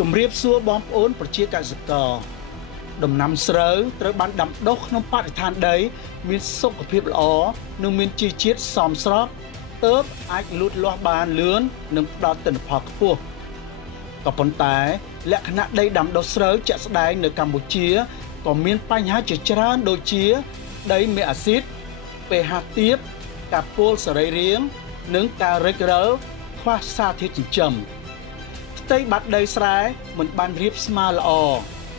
ជំរាបសួរបងប្អូនប្រជាកសិករដំណាំស្រូវត្រូវបានដាំដុះក្នុងបរិស្ថានដីមានសុខភាពល្អនិងមានជីជាតិសមស្របទើបអាចលូតលាស់បានលឿននិងផ្ដល់ទិន្នផលខ្ពស់ក៏ប៉ុន្តែលក្ខណៈដីដាំដុះស្រូវជាក់ស្ដែងនៅកម្ពុជាក៏មានបញ្ហាជាច្រើនដូចជាដីមានអាស៊ីត pH ទាបការពុលសរីរាង្គនិងការរិចរិលខ្វះសារធាតុចិញ្ចឹមផ្ទៃបាតដីស្រែមិនបានរាបស្មើល្អ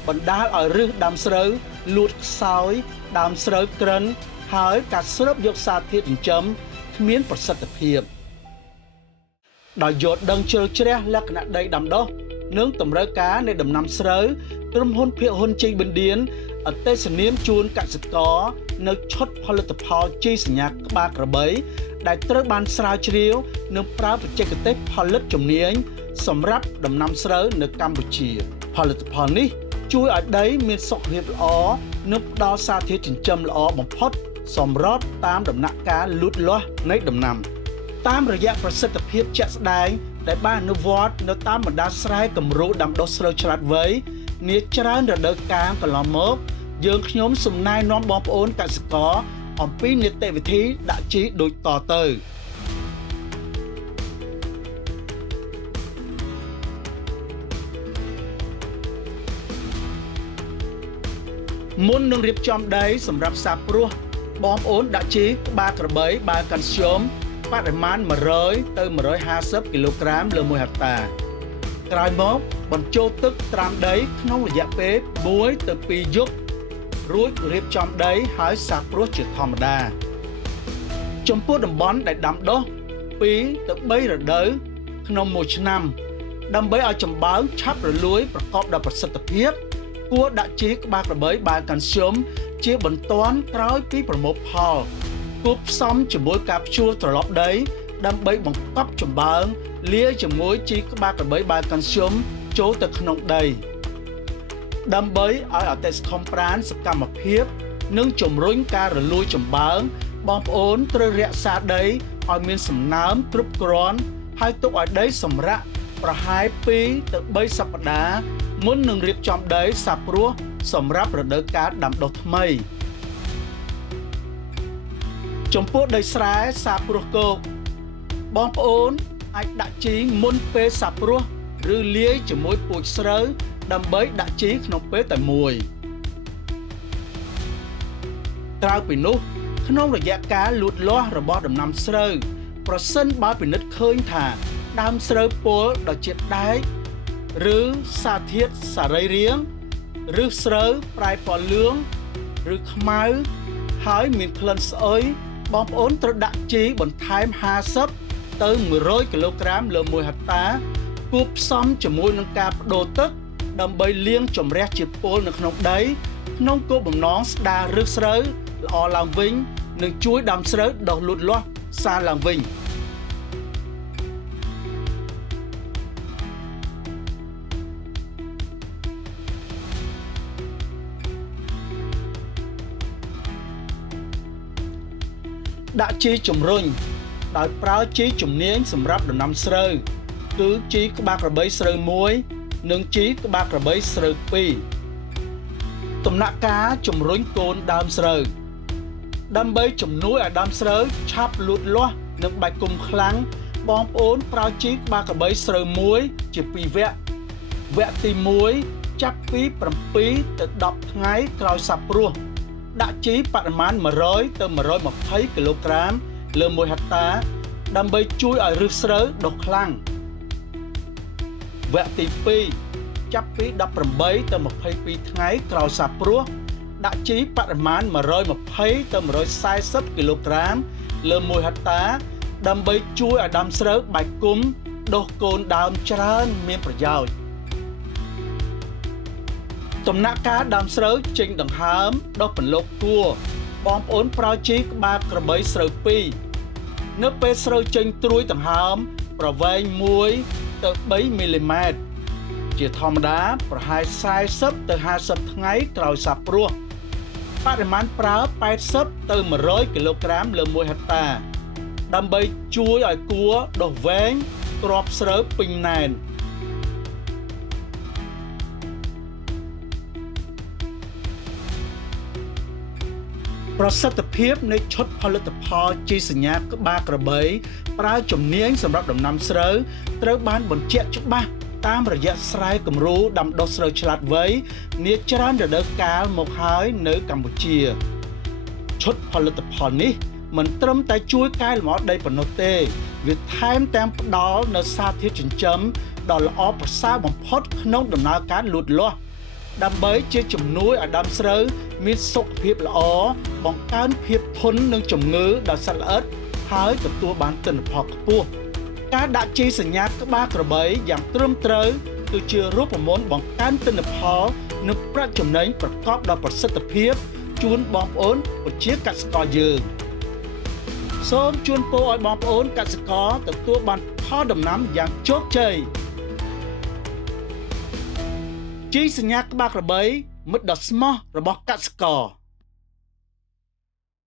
បណ្ដាលឲ្យឫសដើមស្រូវលូតខ្សោយដើមស្រូវក្រិនហើយការស្រូបយកសារធាតុចិញ្ចឹមគ្មានប្រសិទ្ធភាពដោយយល់ដឹងជ្រៅជ្រះលក្ខណៈដីដាំដុះនិងតម្រូវការនៃដំណាំស្រូវក្រុមហ៊ុនភាគហ៊ុនជ័យប៊ិនឌានអតិសនាមជូនកសិករនៅឈុតផលិតផលជីសញ្ញាក្បាលក្របីដែលត្រូវបានស្រាវជ្រាវនិងប្រើបច្ចេកទេសផលិតជំនាញសម្រាប់ដំណាំស្រូវនៅកម្ពុជាផលិតផលនេះជួយឲ្យដីមានសុខភាពល្អនិងផ្ដល់សារធាតុចិញ្ចឹមល្អបំផុតសម្រាប់តាមដំណាក់កាលលូតលាស់នៃដំណាំតាមរយៈប្រសិទ្ធភាពជាក់ស្ដែងដែលបានអនុវត្តនៅតាមបណ្ដាស្រែគំរូដាំដុះស្រូវឆ្លាតវៃនាច្រើនរដូវកាលកន្លងមកយើងខ្ញុំសំណែនាំបងប្អូនកសិករអំពីនីតិវិធីដាក់ជីដូចតទៅមុននឹងរៀបចំដីសម្រាប់សាបព្រោះបងប្អូនដាក់ជីក្បាលក្របីបើកាល់ស្យូមបរិមាណ100ទៅ150គីឡូក្រាមលើ1ហិកតាក្រោយមកបញ្ចូលទឹកត្រាំដីក្នុងរយៈពេល1ទៅ2យប់រួចរៀបចំដីហើយសាបព្រោះជាធម្មតាចំពោះតំបន់ដែលដាំដុះ2ទៅ3រដូវក្នុងមួយឆ្នាំដើម្បីឲ្យចំបើងឆាប់រលួយប្រកបដោយប្រសិទ្ធភាពគួរដាក់ជីក្បាលក្របីបើកាល់ស្យូមជាបន្ទាន់ក្រោយពីប្រមូលផលគួបផ្សំជាមួយការភ្ជួរត្រឡប់ដីដើម្បីបង្កប់ចំបើងលាយជាមួយជីក្បាលក្របីបើកាល់ស្យូមចូលទៅក្នុងដីដើម្បីឲ្យអតិថិជនប្រានសកម្មភាពនិងជំរុញការរលួយចំបើងបងប្អូនត្រូវរក្សាដីឲ្យមានសំណើមគ្រប់គ្រាន់ហើយទុកឲ្យដីសម្រាកប្រហែល2ទៅ3សប្តាហ៍មុននឹងរៀបចំដីសាបព្រោះសម្រាប់រដូវកាលដាំដុះថ្មីចំពោះដីស្រែសាបព្រោះគោកបងប្អូនអាចដាក់ជីមុនពេលសាបព្រោះឬលាយជាមួយពូជស្រូវដើម្បីដាក់ជីក្នុងពេលតែមួយក្រៅពីនោះក្នុងរយៈកាលលូតលាស់របស់ដំណាំស្រូវប្រសិនបើពិនិត្យឃើញថាដើមស្រូវពុលដោយជាតិដែកឬសារធាតុសរីរាង្គឬស្រូវប្រែពណ៌លឿងឬខ្មៅហើយមានក្លិនស្អុយបងប្អូនត្រូវដាក់ជីបន្ថែម50ទៅ100គីឡូក្រាមលើ1ហិកតាគួបផ្សំជាមួយនឹងការបដូរទឹកដើម្បីលាងជម្រះជាតិពុលនៅក្នុងដីក្នុងគោលបំណងស្ដារឫសស្រូវល្អឡើងវិញនិងជួយដើមស្រូវដុះលូតលាស់សារឡើងវិញដាក់ជីជំរុញដោយប្រើជីជំនាញសម្រាប់ដំណាំស្រូវគឺជីក្បាលក្របីស្រូវ1និងជីក្បាលក្របីស្រូវ2ដំណាក់កាលជំរុញកូនដើមស្រូវដើម្បីជំនួយឲ្យដើមស្រូវឆាប់លូតលាស់និងបែកគុំខ្លាំងបងប្អូនប្រើជីក្បាលក្របីស្រូវ1ជា2វគ្គវគ្គទី1ចាប់ពី7ទៅ10ថ្ងៃក្រោយសាបព្រោះដាក់ជីបរិមាណ100ទៅ120គីឡូក្រាមលើ1ហិកតាដើម្បីជួយឲ្យឫសស្រូវដុះខ្លាំងវគ្គទី2ចាប់ពី18ទៅ22ថ្ងៃក្រោយសាបព្រោះដាក់ជីបរិមាណ120ទៅ140គីឡូក្រាមលើ1ហិកតាដើម្បីជួយឲ្យដើមស្រូវបែកគុំដុះកូនដើមច្រើនមានប្រយោជន៍ដំណាក់កាលដើមស្រូវចេញដង្ហើមដុះពន្លកគួរបងប្អូនប្រើជីក្បាលក្របីស្រូវ2នៅពេលស្រូវចេញត្រួយដង្ហើមប្រវែង1ទៅ3មីលីម៉ែត្រជាធម្មតាប្រហែល40ទៅ50ថ្ងៃក្រោយសាបព្រោះបរិមាណប្រើ80ទៅ100គីឡូក្រាមលើ1ហិកតាដើម្បីជួយឲ្យគួរដុះវែងគ្រាប់ស្រូវពេញណែន ប្រសិទ្ធភាពនៃឈុតផលិតផលជីសញ្ញាក្បាលក្របីប្រើជំនាញសម្រាប់ដំណាំស្រូវត្រូវបានបញ្ជាក់ច្បាស់តាមរយៈស្រែគំរូដាំដុះស្រូវឆ្លាតវៃនាច្រើនរដូវកាលមកហើយនៅកម្ពុជាឈុតផលិតផលនេះមិនត្រឹមតែជួយកែលម្អដីប៉ុណ្ណោះទេវាថែមទាំងផ្ដល់នូវសារធាតុចិញ្ចឹមដ៏ល្អប្រសើរបំផុតក្នុងដំណើរការលូតលាស់ដើម្បីជាជំនួយឲ្យដើមស្រូវមានសុខភាពល្អបង្កើនភាពធន់នឹងជំងឺដោយសត្វល្អិតហើយទទួលបានទិន្នផលខ្ពស់ការដាក់ជីសញ្ញាក្បាលក្របីយ៉ាងត្រឹមត្រូវគឺជារូបមន្តបង្កើនទិន្នផលនិងប្រាក់ចំណេញប្រកបដោយប្រសិទ្ធភាពជូនបងប្អូនប្រជាកសិករយើងសូមជូនពរឲ្យបងប្អូនកសិករទទួលបានផលដំណាំយ៉ាងជោគជ័យជីសញ្ញាក្បាលក្របីមិត្តដ៏ស្មោះរបស់កសិករ